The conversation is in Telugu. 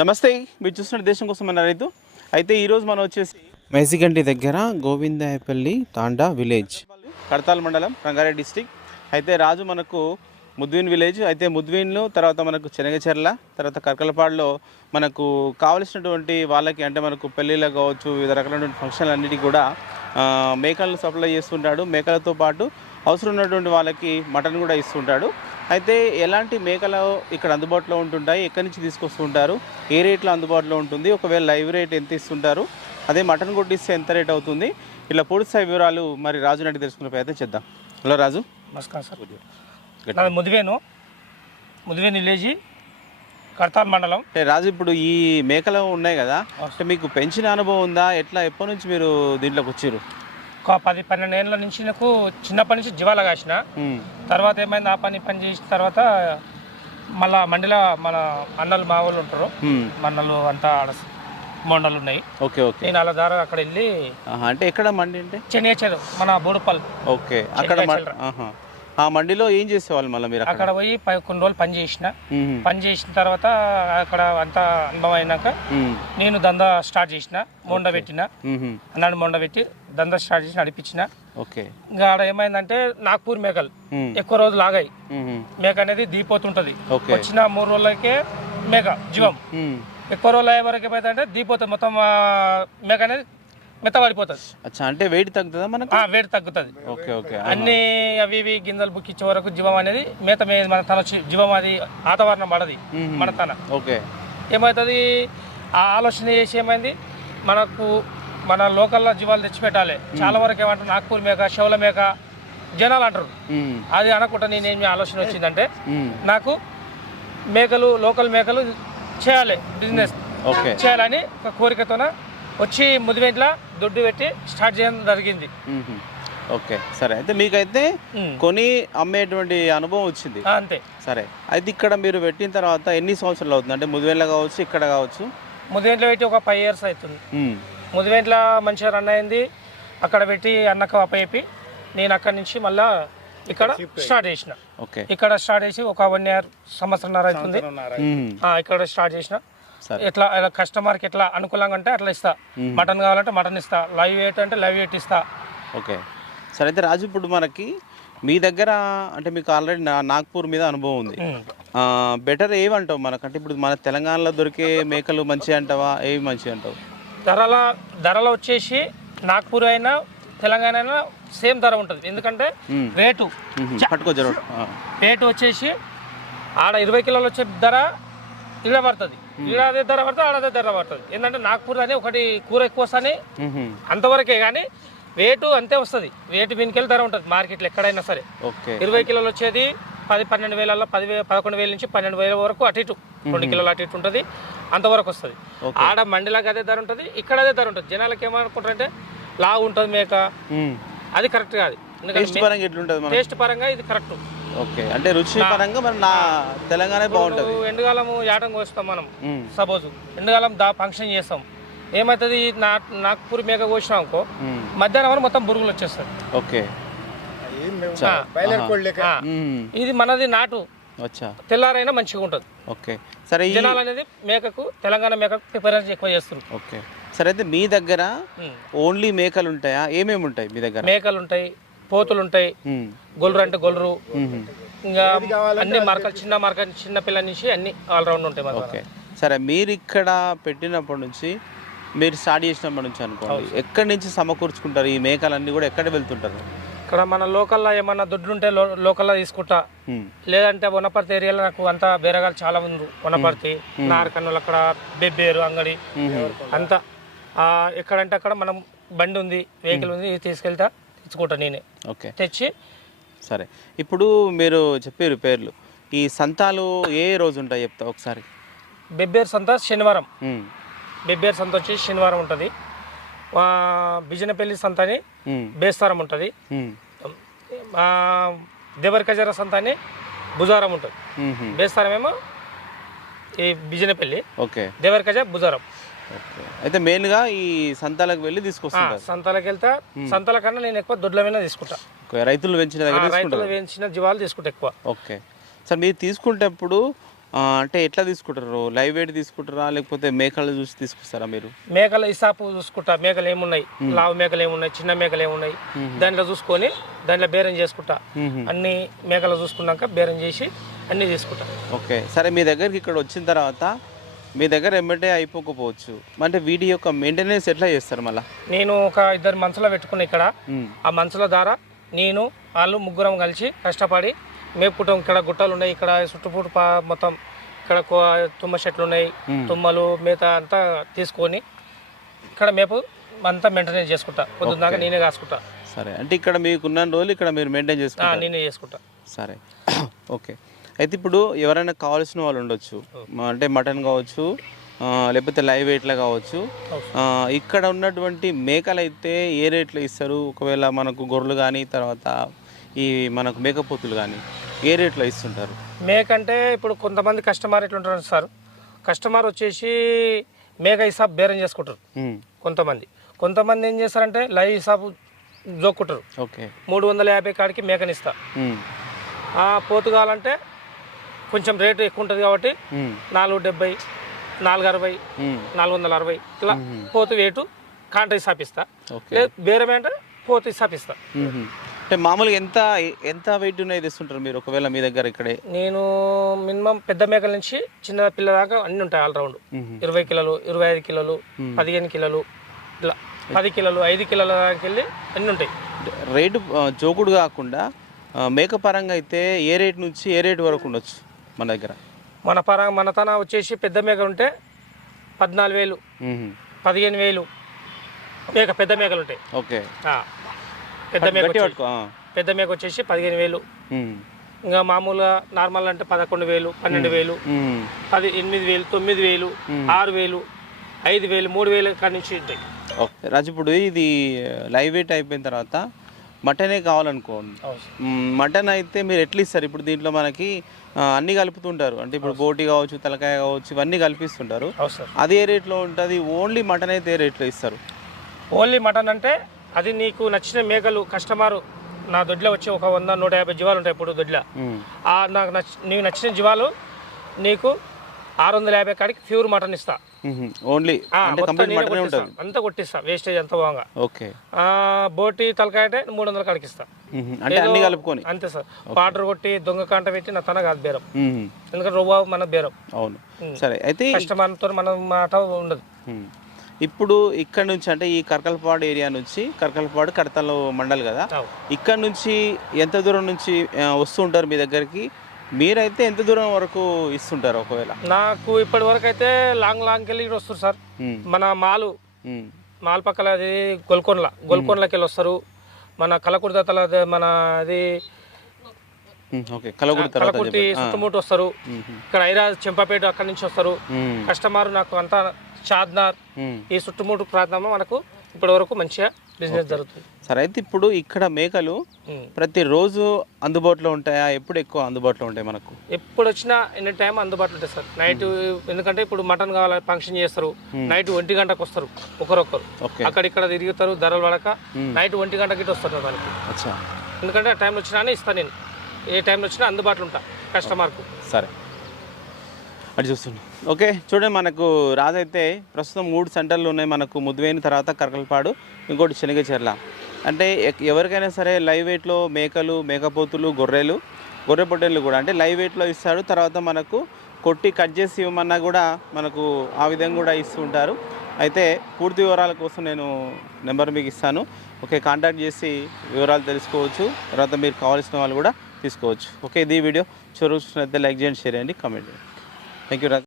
నమస్తే మీరు చూస్తున్న దేశం కోసం అన్న రైతు. అయితే ఈరోజు మనం వచ్చేసి మేసిగంటి దగ్గర గోవిందాయపల్లి తాండా విలేజ్. కడతాల్ మండలం రంగారెడ్డి డిస్టిక్. అయితే రాజు మనకు ముద్విన్ విలేజ్ అయితే ముద్విన్లో తర్వాత మనకు శనగచెర్ల తర్వాత కర్కలపాడులో మనకు కావలసినటువంటి వాళ్ళకి అంటే మనకు పెళ్ళిళ్ళకు కావచ్చు వివిధ రకాలైనటువంటి ఫంక్షన్లు అన్నిటికీ కూడా మేకలను సప్లై చేస్తుంటాడు. మేకలతో పాటు అవసరం ఉన్నటువంటి వాళ్ళకి మటన్ కూడా ఇస్తుంటాడు. అయితే ఎలాంటి మేకలు ఇక్కడ అందుబాటులో ఉంటుంటాయి? ఎక్కడి నుంచి తీసుకొస్తుంటారు ఏ రేట్లో అందుబాటులో ఉంటుంది? ఒకవేళ లైవ్ రేట్ ఎంత ఇస్తుంటారు? అదే మటన్ కొట్టిస్తే ఎంత రేట్ అవుతుంది? ఇలా పూర్తి స్థాయి వివరాలు మరి రాజు నడి తెలుసుకునే ప్రయత్నం చేద్దాం. హలో రాజు. నమస్కారం సార్. నాది ముదివేను ముదివేను విలేజ్ కడతాల్ మండలం. అంటే రాజు ఇప్పుడు ఈ మేకలు ఉన్నాయి కదా? అంటే మీకు పెంచిన అనుభవం ఉందా? ఎట్లా? ఎప్పటి నుంచి మీరు దీంట్లోకి వచ్చారు? పది పన్నెండు ఏళ్ళ నుంచి నాకు చిన్నప్పటి నుంచి జీవాల కాసిన. తర్వాత ఏమైంది ఆ పని పని చేసిన తర్వాత మళ్ళా మండిలో మన అన్నలు మా వాళ్ళు ఉంటారు. మన్నలు అంతా మొండలు ఉన్నాయి. Okay okay. నేను అలా దారా అక్కడ వెళ్ళి అంటే ఎక్కడ మండి అంటే? చెన్నేచారు మన బోడుపల్ ఓకే అక్కడ. ఆ మండిలో ఏం చేసేవాళ్ళు మళ్ళీ మీరు అక్కడ పోయి కొన్ని రోజులు పని చేసిన. పని చేసిన తర్వాత అక్కడ అంతా అనుభవం అయినాక. నేను దందా స్టార్ట్ చేసిన మొండ పెట్టిన. అన్నాడు మొండ పెట్టి దందా స్టార్ట్ చేసి నడిపించిన ఓకే ఇంకా ఆడ ఏమైందంటే నాగ్పూర్ మేకలు. ఎక్కువ రోజులు మ్మ్. మేక అనేది దీపోతుంటది వచ్చిన మూడు రోజులకే మేక జీవం. ఎక్కువ రోజులు అయ్యే వరకు ఏమైందంటే దీపోతుంది మొత్తం మేక అనేది మెత్తబడిపోతుంది. అచ్చా అంటే వెయిట్ తగ్గుతుందా మనకు? వేడి తగ్గుతుంది. ఓకే ఓకే అన్ని అవి ఇవి గింజలు బుక్కిచ్చే వరకు జీవం అనేది మేత మన తన జీవం అది వాతావరణం పడది. మన తన. ఓకే. ఏమవుతుంది ఆ ఆలోచన చేసి ఏమైంది? మనకు మన లోకల్లో జీవాలు తెచ్చిపెట్టాలి. చాలా వరకు ఏమంటారు? నాగ్పూర్ మేక షవుల మేక జనాలు అంటారు. అది అనకుండా నేనేమి ఆలోచన వచ్చిందంటే. నాకు మేకలు లోకల్ మేకలు చేయాలి బిజినెస్ ఓకే. చేయాలని ఒక కోరికతోన వచ్చి ముదివెంట్ల దుడ్డు పెట్టి స్టార్ట్ చేయడం జరిగింది. ఓకే సరే. అయితే మీకైతే. కొని అమ్మేటువంటి అనుభవం వచ్చింది. అంతే. సరే. అయితే ఇక్కడ మీరు పెట్టిన తర్వాత ఎన్ని సంవత్సరాలు అవుతుంది? అంటే ముదివేళ్ళ కావచ్చు ఇక్కడ కావచ్చు? ముదివెంట్ల పెట్టి ఒక ఫైవ్ ఇయర్స్ అవుతుంది. ముదివెంట్ల మంచిగా రన్ అయింది. అక్కడ పెట్టి అన్నకు అప్పచెప్పి నేను అక్కడి నుంచి మళ్ళా ఇక్కడ స్టార్ట్ చేసిన. ఓకే. ఇక్కడ స్టార్ట్ చేసి ఒక వన్ ఇయర్ సంవత్సరంన్నర అవుతుంది. ఇక్కడ స్టార్ట్ చేసిన. ఎట్లా కస్టమర్కి ఎట్లా అనుకూలంగా అంటే అట్లా ఇస్తా. మటన్ కావాలంటే మటన్ ఇస్తా. లైవ్ వెయిట్ అంటే లైవ్ వెయిట్ ఇస్తా. ఓకే. సరే అయితే రాజు ఇప్పుడు మనకి మీ దగ్గర అంటే మీకు ఆల్రెడీ నా నాగ్పూర్ మీద అనుభవం ఉంది. బెటర్ ఏమంటావు మనకంటే ఇప్పుడు మన తెలంగాణలో దొరికే మేకలు మంచి అంటావా? ఏవి మంచి అంటావు? ధరల ధరలు వచ్చేసి నాగ్పూర్ అయినా తెలంగాణ అయినా సేమ్ ధర ఉంటుంది. ఎందుకంటే. రేటు మ్మ్. పట్టుకో జరుగు రేటు వచ్చేసి ఆడ ఇరవై కిలోలు వచ్చే ధర ఈడ పడుతుంది. ఈడ అదే ధర పడుతుంది ఆడ అదే ధర పడుతుంది. ఏంటంటే నాగ్పూర్ అని ఒకటి కూర ఎక్కువ వస్తుంది అంతవరకే కానీ రేటు అంతే వస్తుంది. రేటు వీనికెళ్ళి ధర ఉంటుంది మార్కెట్లో ఎక్కడైనా సరే. ఇరవై కిలోలు వచ్చేది పది పన్నెండు వేలలో పది పదకొండు వేల నుంచి పన్నెండు వేల వరకు అటు ఇటు రెండు కిలోలు అటు ఇటు ఉంటుంది అంతవరకు వస్తుంది. ఆడ మండిలాగా అదే ధర ఉంటుంది ఇక్కడ అదే ధర ఉంటుంది. జనాలకి ఏమనుకుంటారంటే లావు ఉంటుంది మేక. అది కరెక్ట్ కాదు. టేస్ట్ పరంగా ఇది కరెక్ట్. ఓకే. అంటే రుచి పరంగా మరి నా తెలంగాణ బాగుంటుంది. ఎండుకాలము యాటం కోస్తాం మనం. సపోజ్. ఎండుకాలం దా ఫంక్షన్ చేస్తాం. ఏమవుతుంది నా నాగ్పూర్ మేక కోసినాం అనుకో. మధ్యాహ్నం వరకు మొత్తం బురుగులు వచ్చేస్తాయి. ఓకే. ఇది మనది నాటు. అచ్చా. తెల్లారైనా మంచిగా ఉంటుంది. ఓకే. సరే ఈ జనాలు అనేది మేకకు తెలంగాణ మేకకు ప్రిఫరెన్స్ ఎక్కువ చేస్తారు ఓకే. సరే అయితే మీ దగ్గర ఓన్లీ మేకలు ఉంటాయా ఏమేమి ఉంటాయి మీ దగ్గర? మేకలు ఉంటాయి పోతులు ఉంటాయి మ్మ్. గొల్లు అంటే గొల్లు మ్మ్. ఇంకా అన్ని మార్కలు చిన్న మార్క చిన్న పిల్ల నుంచి అన్ని ఆల్రౌండ్ ఉంటాయి ఓకే. సరే మీరు ఇక్కడ పెట్టినప్పటి నుంచి మీరు స్టార్ట్ చేసినప్పటి నుంచి అనుకోండి ఎక్కడి నుంచి సమకూర్చుకుంటారు? ఈ మేకలన్నీ కూడా ఎక్కడ వెళ్తుంటారు? ఇక్కడ మన లోకల్లో ఏమన్నా దుడ్లు ఉంటే లో- లోకల్లో తీసుకుంటా. లేదంటే వనపర్తి ఏరియాలో నాకు అంతా బేరగాలు చాలా ఉంది వనపర్తి నారకన్నులు అక్కడ బెబ్బేరు అంగడి. అంతా. ఎక్కడంటే అక్కడ మనం బండి ఉంది వెహికల్ ఉంది తీసుకెళ్తా. తెచ్చుకుంటా నేనే. ఓకే. తెచ్చి సరే. ఇప్పుడు మీరు చెప్పారు పేర్లు. ఈ సంతాలు ఏ రోజు ఉంటాయి చెప్తా ఒకసారి. బెబ్బేరు సంత శనివారం. బెబ్బేరు సంత వచ్చి శనివారం ఉంటుంది. బిజనపల్లి సంత అని. బేస్తారం ఉంటుంది. దేవరికజర సంత అని బుజారం ఉంటుంది. బేస్తారం ఏమో ఈ బిజనపల్లి. ఓకే. దేవరికజ బుజారం అయితే మెయిన్గా ఈ సంతాలకు వెళ్ళి ఆ, తీసుకొస్తుంటారు సంతలకు వెళ్తా సంతల కన్నా నేను ఎక్కువ దొడ్ల మీద తీసుకుంటా. రైతులు పెంచిన దగ్గర రైతులు వేయించిన జీవాలు తీసుకుంటా ఎక్కువ. ఓకే. సార్ మీరు తీసుకునేటప్పుడు ఆ, అంటే ఎట్లా తీసుకుంటారు? లైవ్ వెయిట్ తీసుకుంటారా? లేకపోతే మేకలు చూసి తీసుకొస్తారా మీరు? మేకల ఇసాపు చూసుకుంటా. మేకలు ఏమున్నాయి? లావు మేకలు ఏమున్నాయి? చిన్న మేకలు ఏమున్నాయి? దాంట్లో చూసుకొని దాంట్లో బేరం చేసుకుంటా. అన్ని మేకలు చూసుకున్నాక బేరం చేసి అన్ని తీసుకుంటా. ఓకే. సరే మీ దగ్గరికి ఇక్కడ వచ్చిన తర్వాత మీ దగ్గర ఎమ్మటే అయిపోకపోవచ్చు. అంటే వీటి యొక్క మెయింటెనెన్స్ ఎట్లా చేస్తారు మళ్ళీ? నేను ఒక ఇద్దరు మనసులో పెట్టుకున్నా ఇక్కడ. ఆ మనసుల ద్వారా నేను వాళ్ళు ముగ్గురం కలిసి కష్టపడి మేపుకుంటాం ఇక్కడ గుట్టలు ఉన్నాయి ఇక్కడ చుట్టుపుట్టు పా- మొత్తం ఇక్కడ కో- తుమ్మ చెట్లు ఉన్నాయి. తుమ్మలు మేత అంతా తీసుకొని ఇక్కడ మేపు అంతా మెయింటెనెన్స్ చేసుకుంటా. పొద్దున్న దాకా నేనే కాసుకుంటా. సరే. అంటే ఇక్కడ మీకున్న రోజులు ఇక్కడ మీరు మెయింటైన్ ఆ, చేసుకుంటారు. నేనే చేసుకుంటా. సరే. ఓకే. అయితే ఇప్పుడు ఎవరైనా కావాల్సిన వాళ్ళు ఉండొచ్చు. అంటే మటన్ కావచ్చు లేకపోతే లైవ్ వెయిట్లో కావచ్చు. ఇక్కడ ఉన్నటువంటి మేకలు అయితే ఏ రేట్లో ఇస్తారు? ఒకవేళ మనకు గొర్రెలు కానీ తర్వాత ఈ మనకు మేకపోతులు కానీ ఏ రేట్లో ఇస్తుంటారు? మేక అంటే ఇప్పుడు కొంతమంది కస్టమర్ ఎట్లుంటారు సార్. కస్టమర్ వచ్చేసి మేక హిసాబ్ బేరం చేసుకుంటారు. కొంతమంది. కొంతమంది ఏం చేస్తారంటే లైవ్ హిసాబు జోక్కుంటారు. ఓకే. మూడు వందల యాభై కాడికి మేకనిస్తా పోతు కావాలంటే కొంచెం రేటు ఎక్కువ ఉంటుంది కాబట్టి నాలుగు డెబ్బై నాలుగు అరవై నాలుగు వందల అరవై ఇట్లా పోతు వేటు కాంట్రా ఇస్తాపిస్తా ఓకే. లేదు బేరమే అంటే పోతు ఇస్తాపిస్తా ఉహుం. అంటే మామూలుగా ఎంత ఎంత వెయిట్ ఉన్నాయి తెస్తుంటారు మీరు? ఒకవేళ మీ దగ్గర ఇక్కడే. నేను మినిమం పెద్ద మేకల నుంచి చిన్న పిల్ల దాకా అన్ని ఉంటాయి ఆల్రౌండ్. ఇరవై కిలోలు ఇరవై ఐదు కిలోలు పదిహేను కిలోలు ఇట్లా పది కిలోలు ఐదు కిలోల దాకా వెళ్ళి అన్నీ ఉంటాయి. రేటు జోకుడు కాకుండా మేక పరంగా అయితే ఏ రేట్ నుంచి ఏ రేట్ వరకు ఉండొచ్చు? మన దగ్గర మన పర మన తన వచ్చేసి పెద్ద మేక ఉంటే పద్నాలుగు వేలు. పదిహేను వేలు మేక పెద్ద మేకలు ఉంటాయి ఓకే పెద్ద మేక. పెద్ద మేక వచ్చేసి పదిహేను వేలు. ఇంకా మామూలుగా నార్మల్ అంటే పదకొండు వేలు పన్నెండు వేలు. పది ఎనిమిది వేలు తొమ్మిది వేలు ఆరు వేలు ఐదు వేలు మూడు వేలు కాడి నుంచి ఉంటాయి ఓకే రాజు ఇప్పుడు ఇది లైవ్ వెయిట్ అయిపోయిన తర్వాత మటనే. మ్, మటన్ అయితే మీరు ఎట్లా ఇస్తారు? ఇప్పుడు దీంట్లో మనకి అన్ని కలుపుతుంటారు. అంటే ఇప్పుడు బోటి కావచ్చు తలకాయ కావచ్చు ఇవన్నీ కల్పిస్తుంటారు. అది ఏ రేట్లో ఉంటుంది ఓన్లీ మటన్ అయితే ఏ రేట్లో ఇస్తారు? ఓన్లీ మటన్ అంటే అది నీకు నచ్చిన మేకలు కస్టమర్ నా దొడ్లో వచ్చి ఒక వంద నూట యాభై జీవాలు ఉంటాయి ఇప్పుడు దొడ్ల. నాకు నచ్చ నీకు నచ్చిన జీవాలు నీకు ఆరు వందల యాభై కాడికి ప్యూర్ మటన్ ఇస్తా. ఓన్లీ అంతా కొట్టిస్తా. వేస్టేజ్ అంత బాగా ఓకే బోటి తలకాయ అంటే మూడు వందల కాడికి ఇస్తా మ్మ్. అంటే అన్ని కలుపుకొని? అంతే సార్. పాటర్ కొట్టి దొంగ కాంట పెట్టి నా తన కాదు బేరం. ఎందుకంటే రొవ్వ మన బేరం. అవును. సరే అయితే కస్టమర్తో మన మాట ఉండదు. ఇప్పుడు ఇక్కడ నుంచి అంటే ఈ కర్కల్పాడు ఏరియా నుంచి కర్కల్పాడు కడతలో మండల్ కదా. ఇక్కడ నుంచి ఎంత దూరం నుంచి ఆ, వస్తుంటారు మీ దగ్గరికి? మీరైతే ఎంత దూరం వరకు ఇస్తుంటారు ఒకవేళ నాకు ఇప్పటి వరకు అయితే లాంగ్ లాంగ్ వెళ్ళి వస్తారు సార్. మన మాలు. మాల్ పక్కల అది గొల్కొండల గొల్కొండలకి వెళ్ళి వస్తారు మన కలకుర్దతల మన అది కలకుర్తి. చుట్టుముట్టు వస్తారు. ఇక్కడ ఐరాజ్ చెంపపేట అక్కడి నుంచి వస్తారు. కస్టమర్ నాకు అంతా మ్మ్. ఈ చుట్టుముట్టు ప్రాంతంలో మనకు ఇప్పటి వరకు మంచిగా బిజినెస్ జరుగుతుంది. సరే అయితే ఇప్పుడు ఇక్కడ మేకలు ఉమ్. ప్రతిరోజు అందుబాటులో ఉంటాయా? ఎప్పుడు ఎక్కువ అందుబాటులో ఉంటాయి మనకు? ఎప్పుడు వచ్చినా ఎన్ని టైం అందుబాటులో ఉంటాయి సార్. నైట్ ఎందుకంటే ఇప్పుడు మటన్ కావాలి ఫంక్షన్ చేస్తారు. నైట్ ఒంటి గంటకు వస్తారు ఒకరొకరు. అక్కడిక్కడ తిరుగుతారు ధరలు పడక నైట్ ఒంటి గంటకి వస్తారు మనకి ఎందుకంటే ఆ టైంలో వచ్చినా ఇస్తాను నేను. ఏ టైంలో వచ్చినా అందుబాటులో ఉంటా కస్టమర్కు సరే. అటు చూస్తున్నాం ఓకే చూడండి మనకు రాజైతే ప్రస్తుతం మూడు సెంటర్లు ఉన్నాయి మనకు ముద్దువేని తర్వాత కరకలపాడు ఇంకోటి శనగచెర్ల. అంటే ఎవరికైనా సరే లైవ్ వెయిట్లో మేకలు మేకపోతులు గొర్రెలు గొర్రె పొట్టేళ్ళు కూడా అంటే లైవ్ వెయిట్లో ఇస్తాడు తర్వాత మనకు కొట్టి కట్ చేసి ఇవ్వమన్నా కూడా మనకు ఆ విధంగా కూడా ఇస్తూ ఉంటారు. అయితే పూర్తి వివరాల కోసం నేను నెంబర్ మీకు ఇస్తాను. ఓకే కాంటాక్ట్ చేసి వివరాలు తెలుసుకోవచ్చు తర్వాత మీరు కావాల్సిన వాళ్ళు కూడా తీసుకోవచ్చు. ఓకే ఇది వీడియో. చూసినట్లయితే లైక్ చేయండి షేర్ చేయండి కామెంట్ చేయండి. Thank you, Raj.